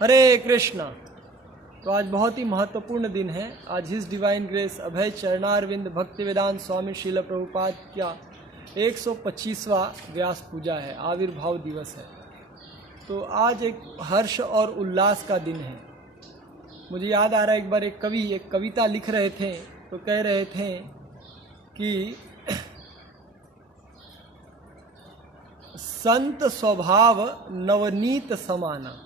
हरे कृष्णा। तो आज बहुत ही महत्वपूर्ण दिन है। आज हिज डिवाइन ग्रेस अभय चरणारविंद भक्ति वेदांत स्वामी श्रील प्रभुपाद का 125वां व्यास पूजा है, आविर्भाव दिवस है। तो आज एक हर्ष और उल्लास का दिन है। मुझे याद आ रहा है, एक बार एक कवि एक कविता लिख रहे थे तो कह रहे थे कि संत स्वभाव नवनीत समाना।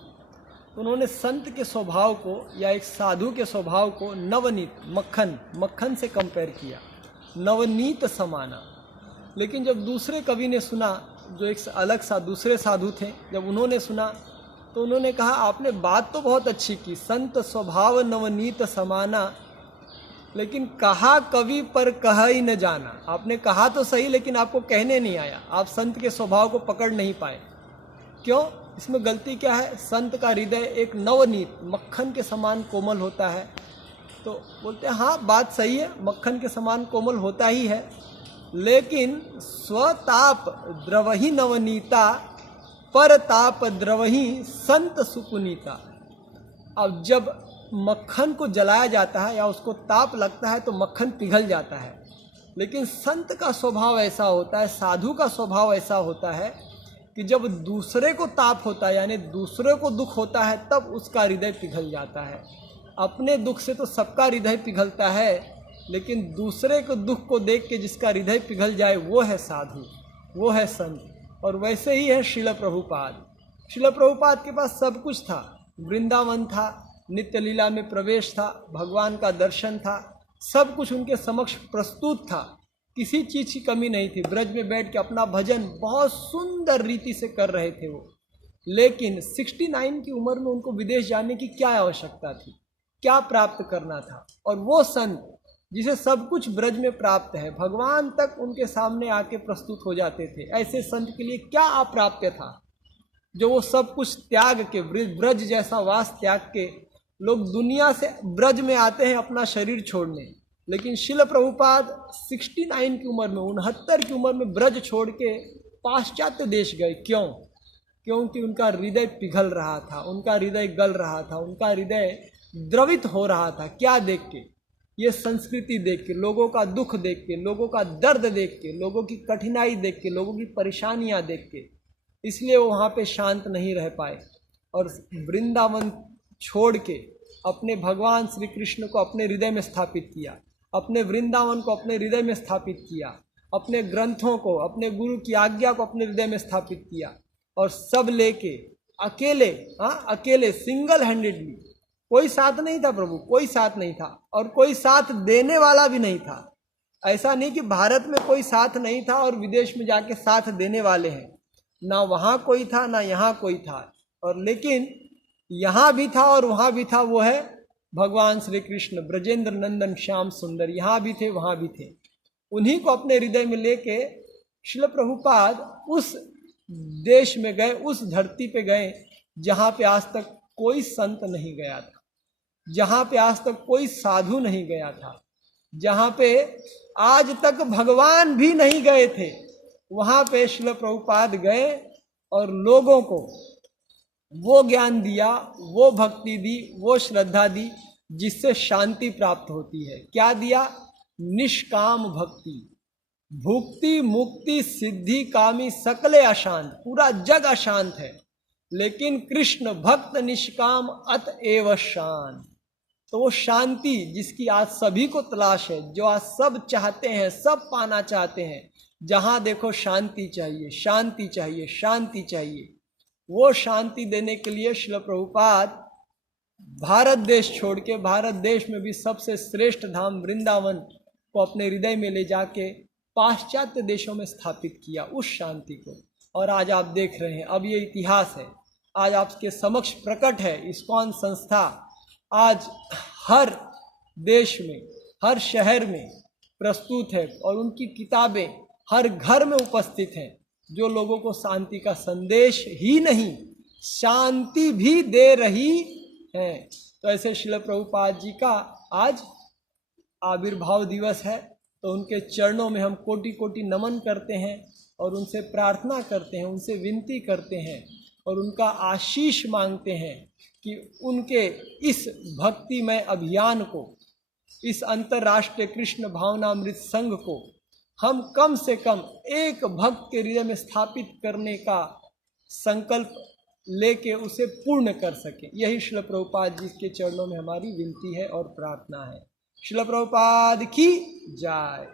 तो उन्होंने संत के स्वभाव को या एक साधु के स्वभाव को नवनीत मक्खन से कंपेयर किया, नवनीत समाना। लेकिन जब दूसरे कवि ने सुना, जो एक अलग सा दूसरे साधु थे, जब उन्होंने सुना तो उन्होंने कहा आपने बात तो बहुत अच्छी की, संत स्वभाव नवनीत समाना, लेकिन कहा कवि पर कह ही न जाना। आपने कहा तो सही लेकिन आपको कहने नहीं आया, आप संत के स्वभाव को पकड़ नहीं पाए। क्यों? इसमें गलती क्या है? संत का हृदय एक नवनीत मक्खन के समान कोमल होता है। तो बोलते हैं हाँ बात सही है, मक्खन के समान कोमल होता ही है, लेकिन स्वताप द्रवही नवनीता पर ताप द्रवही संत सुपुनीता। अब जब मक्खन को जलाया जाता है या उसको ताप लगता है तो मक्खन पिघल जाता है, लेकिन संत का स्वभाव ऐसा होता है, साधु का स्वभाव ऐसा होता है कि जब दूसरे को ताप होता है यानी दूसरे को दुख होता है तब उसका हृदय पिघल जाता है। अपने दुख से तो सबका हृदय पिघलता है, लेकिन दूसरे को दुख को देख के जिसका हृदय पिघल जाए वो है साधु, वो है संत। और वैसे ही है श्रील प्रभुपाद। श्रील प्रभुपाद के पास सब कुछ था, वृंदावन था, नित्य लीला में प्रवेश था, भगवान का दर्शन था, सब कुछ उनके समक्ष प्रस्तुत था, किसी चीज़ की कमी नहीं थी। ब्रज में बैठ के अपना भजन बहुत सुंदर रीति से कर रहे थे वो। लेकिन 69 की उम्र में उनको विदेश जाने की क्या आवश्यकता थी, क्या प्राप्त करना था? और वो संत जिसे सब कुछ ब्रज में प्राप्त है, भगवान तक उनके सामने आके प्रस्तुत हो जाते थे, ऐसे संत के लिए क्या अप्राप्य था जो वो सब कुछ त्याग के, ब्रज जैसा वास त्याग के लोग दुनिया से ब्रज में आते हैं अपना शरीर छोड़ने। लेकिन श्रील प्रभुपाद 69 की उम्र में, 69 की उम्र में ब्रज छोड़ के पाश्चात्य देश गए। क्यों? क्योंकि उनका हृदय पिघल रहा था, उनका हृदय गल रहा था, उनका हृदय द्रवित हो रहा था। क्या देख के? ये संस्कृति देख के, लोगों का दुख देख के, लोगों का दर्द देख के, लोगों की कठिनाई देख के, लोगों की परेशानियां देख के। इसलिए वो वहाँ पे शांत नहीं रह पाए और वृंदावन छोड़ के अपने भगवान श्री कृष्ण को अपने हृदय में स्थापित किया, अपने वृंदावन को अपने हृदय में स्थापित किया, अपने ग्रंथों को, अपने गुरु की आज्ञा को अपने हृदय में स्थापित किया, और सब लेके अकेले, अकेले सिंगल हैंडेडली, कोई साथ नहीं था प्रभु, कोई साथ नहीं था, और कोई साथ देने वाला भी नहीं था। ऐसा नहीं कि भारत में कोई साथ नहीं था और विदेश में जाके साथ देने वाले हैं, ना वहाँ कोई था ना यहाँ कोई था। और लेकिन यहाँ भी था और वहाँ भी था, वो है भगवान श्री कृष्ण, ब्रजेंद्र नंदन श्याम सुंदर। यहाँ भी थे वहाँ भी थे। उन्हीं को अपने हृदय में लेके श्रील प्रभुपाद उस देश में गए, उस धरती पे गए जहाँ पे आज तक कोई संत नहीं गया था, जहाँ पे आज तक कोई साधु नहीं गया था, जहाँ पे आज तक भगवान भी नहीं गए थे। वहाँ पे श्रील प्रभुपाद गए और लोगों को वो ज्ञान दिया, वो भक्ति दी, वो श्रद्धा दी जिससे शांति प्राप्त होती है। क्या दिया? निष्काम भक्ति। भुक्ति मुक्ति सिद्धि कामी सकले अशांत, पूरा जग अशांत है, लेकिन कृष्ण भक्त निष्काम अतएव शांत। तो वो शांति जिसकी आज सभी को तलाश है, जो आज सब चाहते हैं, सब पाना चाहते हैं, जहां देखो शांति चाहिए, शांति चाहिए, शांति चाहिए, वो शांति देने के लिए श्रील प्रभुपाद भारत देश छोड़ के, भारत देश में भी सबसे श्रेष्ठ धाम वृंदावन को अपने हृदय में ले जाके पाश्चात्य देशों में स्थापित किया उस शांति को। और आज आप देख रहे हैं, अब ये इतिहास है, आज आपके समक्ष प्रकट है। इस्कॉन संस्था आज हर देश में, हर शहर में प्रस्तुत है और उनकी किताबें हर घर में उपस्थित हैं, जो लोगों को शांति का संदेश ही नहीं, शांति भी दे रही है। तो ऐसे श्रील प्रभुपाद जी का आज आविर्भाव दिवस है, तो उनके चरणों में हम कोटि कोटि नमन करते हैं और उनसे प्रार्थना करते हैं, उनसे विनती करते हैं और उनका आशीष मांगते हैं कि उनके इस भक्तिमय अभियान को, इस अंतर्राष्ट्रीय कृष्ण भावनामृत संघ को हम कम से कम एक भक्त के हृदय में स्थापित करने का संकल्प लेके उसे पूर्ण कर सके। यही श्रील प्रभुपाद जी के चरणों में हमारी विनती है और प्रार्थना है। श्रील प्रभुपाद की जय।